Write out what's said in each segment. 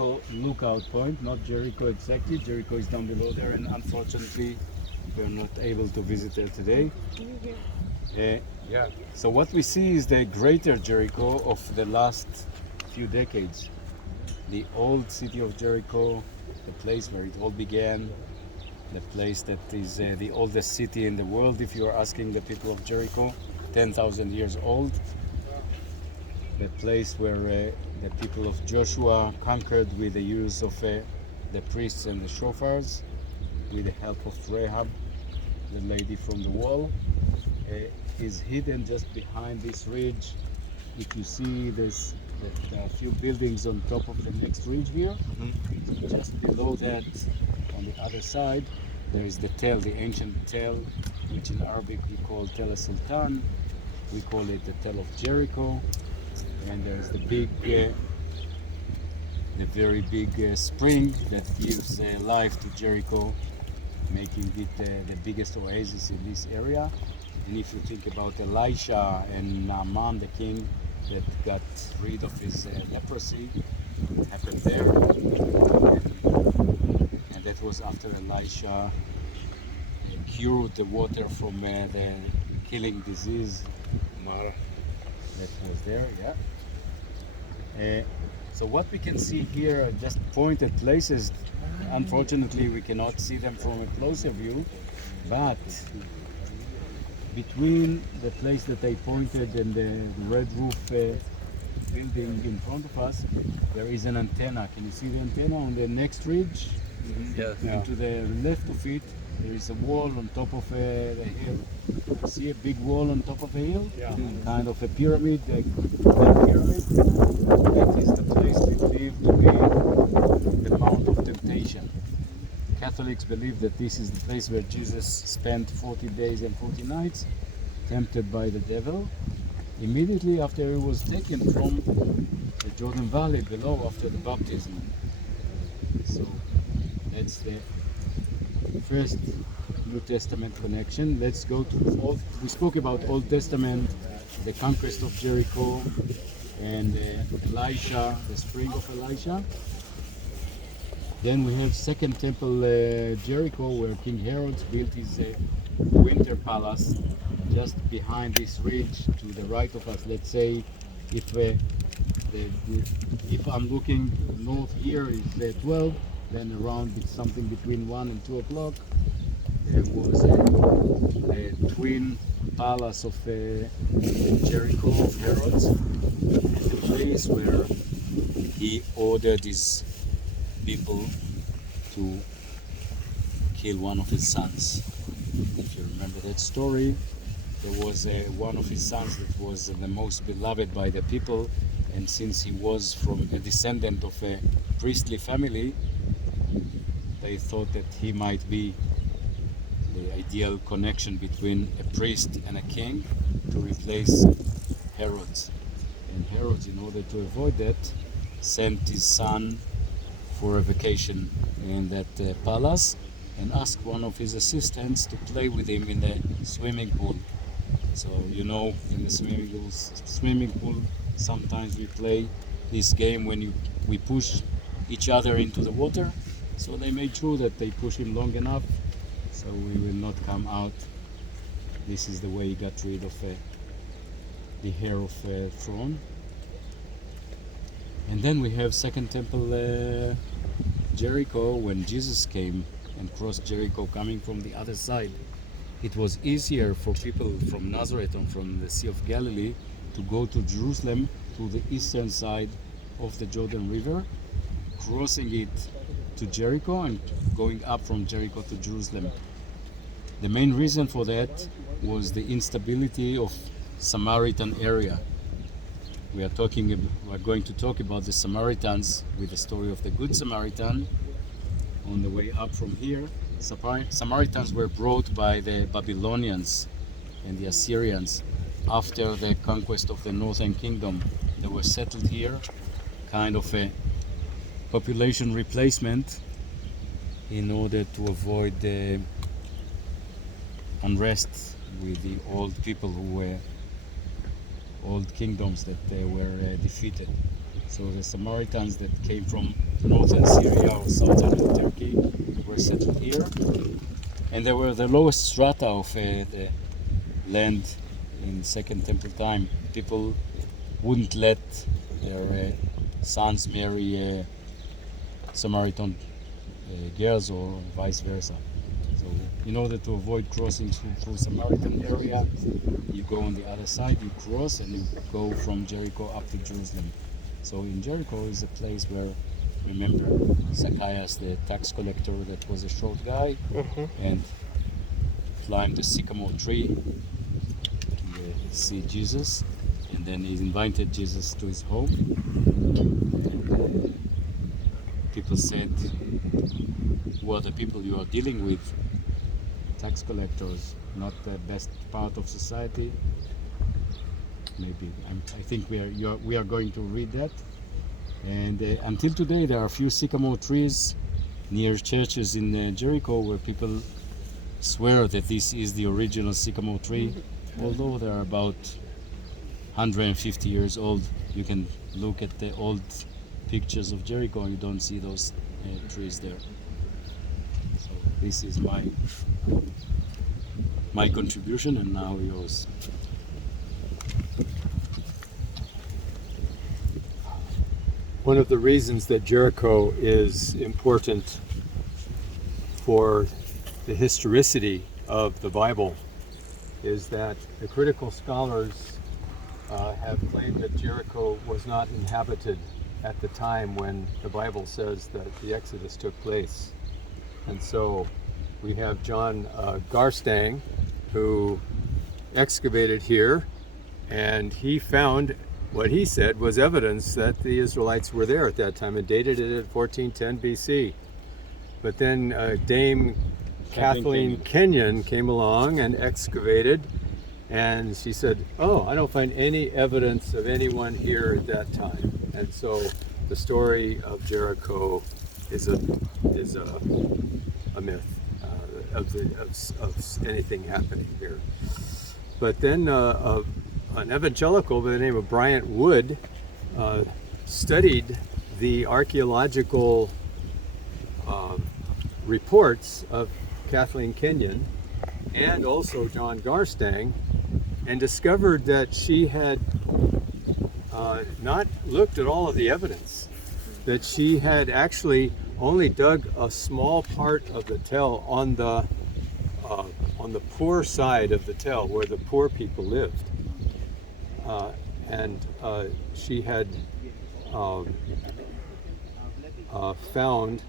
Jericho lookout point, not Jericho exactly. Jericho is down below there, and unfortunately, we're not able to visit there today. Yeah. So what we see is the greater Jericho of the last few decades. The old city of Jericho, the place where it all began, the place that is the oldest city in the world, if you are asking the people of Jericho, 10,000 years old. The place where the people of Joshua conquered with the use of the priests and the shofars, with the help of Rahab, the lady from the wall, is hidden just behind this ridge. If you see there's a few buildings on top of the next ridge here, just below that, on the other side, there is the Tel, the ancient Tel, which in Arabic we call Tel Sultan. We call it the Tel of Jericho. And there's the very big spring that gives life to Jericho, making it the biggest oasis in this area. And if you think about Elisha and Naaman, the king that got rid of his leprosy, it happened there. And that was after Elisha cured the water from the killing disease. Mara. That was there, yeah. So what we can see here are just pointed places. Unfortunately, we cannot see them from a closer view, but between the place that I pointed and the red roof building in front of us, there is an antenna. Can you see the antenna on the next ridge? Yes. Yeah. And to the left of it, there is a wall on top of the hill. You see a big wall on top of a hill? Yeah. Kind of a pyramid, a pyramid. That is the place believed to be the Mount of Temptation. Catholics believe that this is the place where Jesus spent 40 days and 40 nights, tempted by the devil, immediately after he was taken from the Jordan Valley below after the baptism. So that's the first New Testament connection. Let's go to Old. We spoke about Old Testament, the conquest of Jericho, and Elisha, the spring of Elisha. Then we have Second Temple Jericho, where King Herod built his winter palace just behind this ridge to the right of us. Let's say if I'm looking north here is 12, then around something between 1 and 2 o'clock there was a twin palace of Jericho of Herod's, and the place where he ordered his people to kill one of his sons. If you remember that story, there was one of his sons that was the most beloved by the people, and since he was from a descendant of a priestly family, they thought that he might be the ideal connection between a priest and a king to replace Herod. And Herod, in order to avoid that, sent his son for a vacation in that palace and asked one of his assistants to play with him in the swimming pool. So you know, in the swimming pool, sometimes we play this game when we push each other into the water. So they made sure that they push him long enough so we will not come out. This is the way he got rid of the heir of throne. And then we have Second Temple Jericho. When Jesus came and crossed Jericho coming from the other side, it was easier for people from Nazareth and from the Sea of Galilee to go to Jerusalem to the eastern side of the Jordan River, crossing it to Jericho and going up from Jericho to Jerusalem. The main reason for that was the instability of Samaritan area. We are going to talk about the Samaritans with the story of the Good Samaritan. On the way up from here, Samaritans were brought by the Babylonians and the Assyrians after the conquest of the northern kingdom. They were settled here, kind of a population replacement in order to avoid the unrest with the old people who were old kingdoms that they were defeated. So the Samaritans that came from northern Syria or southern Turkey were settled here, and they were the lowest strata of the land in Second Temple time. People wouldn't let their sons marry Samaritan girls or vice versa. So in order to avoid crossing through Samaritan area, you go on the other side, you cross, and you go from Jericho up to Jerusalem. So in Jericho is a place where, remember, Zacchaeus, the tax collector that was a short guy, and climbed the sycamore tree to see Jesus, and then he invited Jesus to his home. And, people said, who are the people you are dealing with? Tax collectors, not the best part of society. Maybe I think we are going to read that. And until today, there are a few sycamore trees near churches in Jericho where people swear that this is the original sycamore tree, although they are about 150 years old. You can look at the old pictures of Jericho and you don't see those trees there. So this is my contribution, and now yours. One of the reasons that Jericho is important for the historicity of the Bible is that the critical scholars have claimed that Jericho was not inhabited at the time when the Bible says that the Exodus took place. And so we have John Garstang, who excavated here, and he found what he said was evidence that the Israelites were there at that time, and dated it at 1410 BC. But then Dame Kathleen Kenyon came along and excavated, and she said, oh, I don't find any evidence of anyone here at that time. And so the story of Jericho is a myth of anything happening here. But then an evangelical by the name of Bryant Wood studied the archaeological reports of Kathleen Kenyon and also John Garstang, and discovered that she had not looked at all of the evidence, that she had actually only dug a small part of the tell on the poor side of the tell, where the poor people lived. And she had found,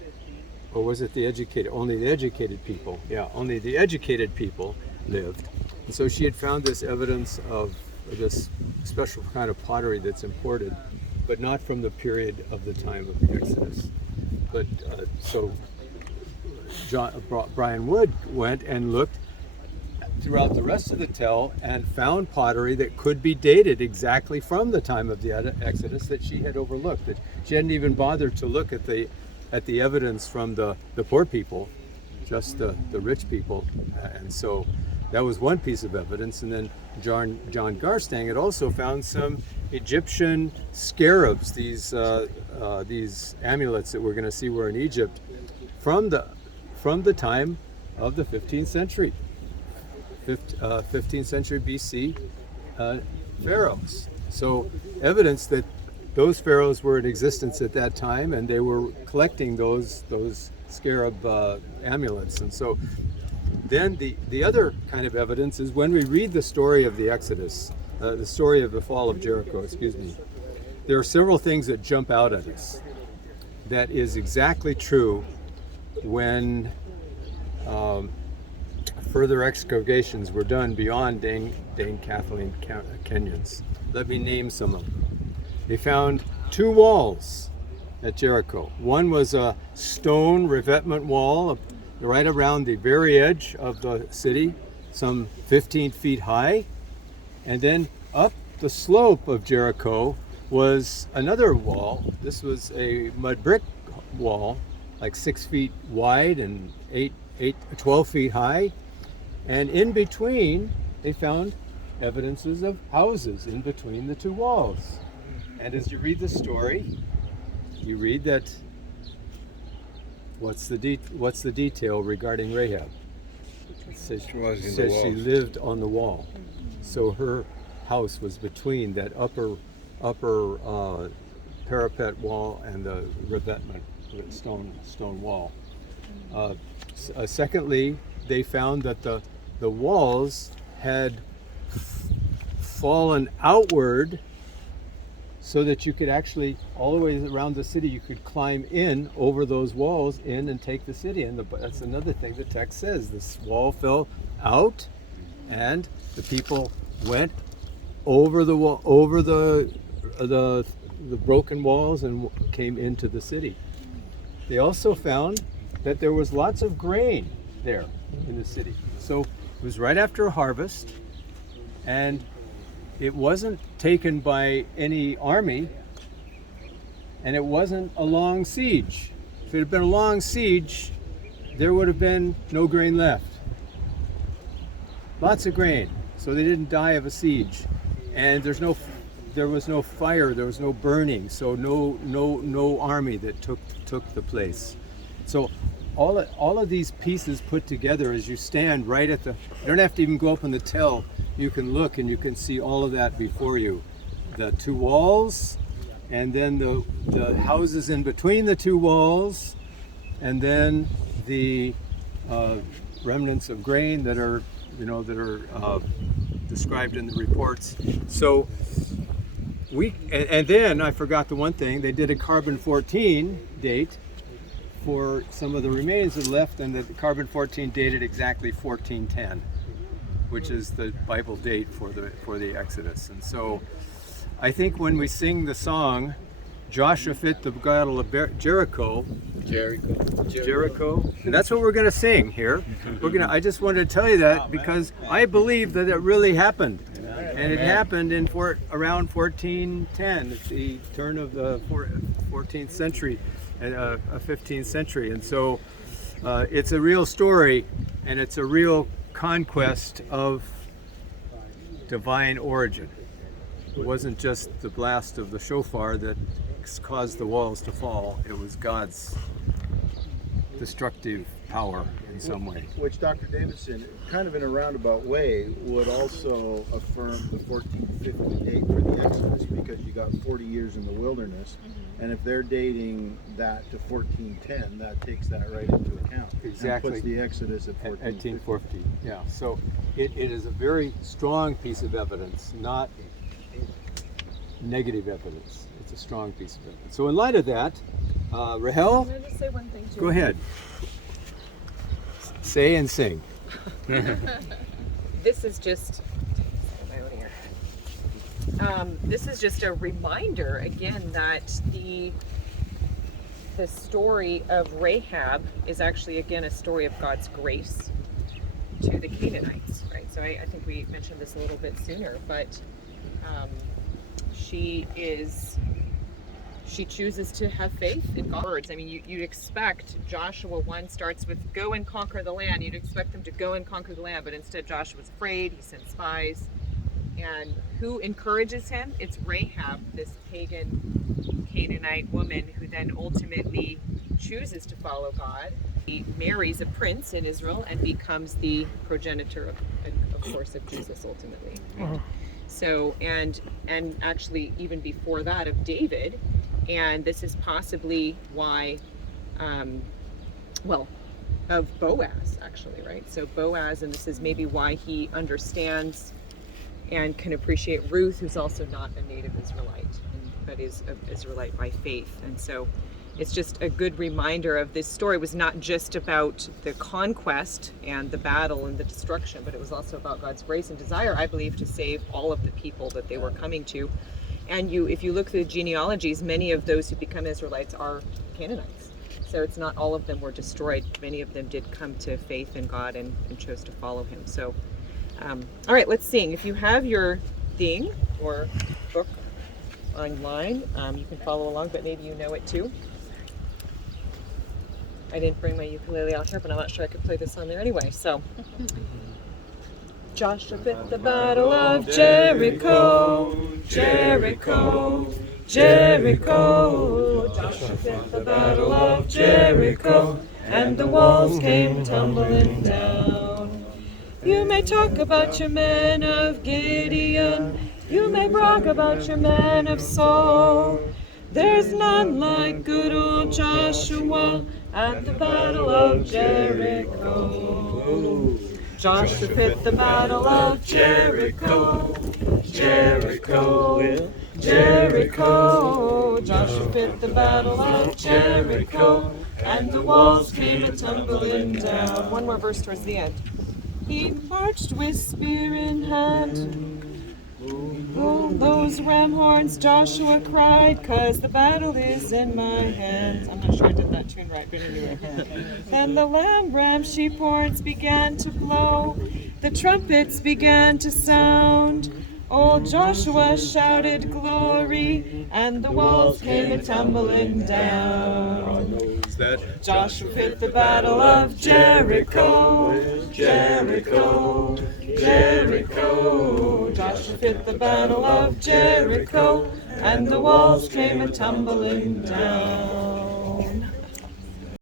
or was it the educated? Only the educated people. Yeah, only the educated people lived. And so she had found this evidence of this special kind of pottery that's imported, but not from the period of the time of the Exodus. But so Brian Wood went and looked throughout the rest of the tell and found pottery that could be dated exactly from the time of the Exodus that she had overlooked. That she hadn't even bothered to look at the evidence from the poor people, just the rich people. And so that was one piece of evidence. And then John Garstang had also found some Egyptian scarabs, these amulets that we're going to see were in Egypt from the time of the 15th century. 15th century BC pharaohs. So evidence that those pharaohs were in existence at that time, and they were collecting those scarab amulets. And so then the other kind of evidence is when we read the story of the Exodus, the story of the fall of Jericho, there are several things that jump out at us that is exactly true when further excavations were done beyond Dame Kathleen Kenyon's. Let me name some of them. They found two walls at Jericho. One was a stone revetment wall right around the very edge of the city, some 15 feet high. And then up the slope of Jericho was another wall. This was a mud brick wall, like 6 feet wide and 12 feet high. And in between, they found evidences of houses in between the two walls. And as you read the story, you read that what's the detail regarding Rahab? It says, she lived on the wall. So her house was between that upper parapet wall and the revetment, the stone wall. Secondly, they found that the walls had fallen outward, so that you could actually, all the way around the city, you could climb in over those walls in and take the city. And that's another thing the text says. This wall fell out, and the people went over the wall, over the broken walls, and came into the city. They also found that there was lots of grain there in the city. So it was right after a harvest, and it wasn't taken by any army, and it wasn't a long siege. If it had been a long siege, there would have been no grain left. Lots of grain, so they didn't die of a siege. And there was no fire, there was no burning, so no army that took the place. So all of these pieces put together, as you stand right at you don't have to even go up on the tell. You can look and you can see all of that before you. The two walls, and then the houses in between the two walls, and then the remnants of grain that are described in the reports. So and then I forgot the one thing. They did a carbon-14 date for some of the remains that left, and the carbon-14 dated exactly 1410. Which is the Bible date for the Exodus. And so I think when we sing the song, Joshua fit the battle of Jericho, and that's what we're going to sing here. I just wanted to tell you that because I believe that it really happened. And it happened in around 1410, at the turn of the 14th century, 15th century. And so it's a real story, and it's a real conquest of divine origin. It wasn't just the blast of the shofar that caused the walls to fall. It was God's destructive power in some way. Which Dr. Davidson, kind of in a roundabout way, would also affirm the 1450 date for the Exodus, because you got 40 years in the wilderness. And if they're dating that to 1410, that takes that right into account. Exactly. And puts the Exodus at 1450. Yeah. So it is a very strong piece of evidence, not negative evidence. It's a strong piece of evidence. So in light of that, Rahel, Can I just say one thing too? go ahead. Say and sing. This is just this is just a reminder again that the story of Rahab is actually again a story of God's grace to the Canaanites, right? So I think we mentioned this a little bit sooner, but she chooses to have faith in God's words. I mean, you'd expect Joshua 1 starts with go and conquer the land. You'd expect them to go and conquer the land, but instead Joshua's afraid. He sends spies. And who encourages him? It's Rahab, this pagan Canaanite woman who then ultimately chooses to follow God. He marries a prince in Israel and becomes the progenitor of course, of Jesus ultimately. Right? So, and actually even before that of David, and this is possibly why, of Boaz actually, right? So Boaz, and this is maybe why he understands and can appreciate Ruth, who's also not a native Israelite, but is an Israelite by faith. And so it's just a good reminder of this story was not just about the conquest and the battle and the destruction, but it was also about God's grace and desire, I believe, to save all of the people that they were coming to. And if you look through the genealogies, many of those who become Israelites are Canaanites. So it's not all of them were destroyed. Many of them did come to faith in God and chose to follow him. So all right, let's sing. If you have your thing or book online, you can follow along, but maybe you know it too. I didn't bring my ukulele out here, but I'm not sure I could play this on there anyway. So, Joshua fit the battle of Jericho, Jericho. Jericho. Joshua fought the battle of Jericho, and the walls came tumbling down. You may talk about your men of Gideon, you may brag about your men of Saul. There's none like good old Joshua at the battle of Jericho. Joshua fit the battle of Jericho, Jericho, Jericho. Joshua fit the battle of Jericho, and the walls came a-tumbling down. One more verse towards the end. He marched with spear in hand. Oh, those ram horns, Joshua cried, 'cause the battle is in my hands. I'm not sure I did that tune right, but anyway. Then the ram sheep horns began to blow. The trumpets began to sound. Old Joshua shouted glory, and the walls came a-tumbling down. Joshua fit the battle of Jericho, Jericho, Jericho. Joshua fit the battle of Jericho, and the walls came a-tumbling down.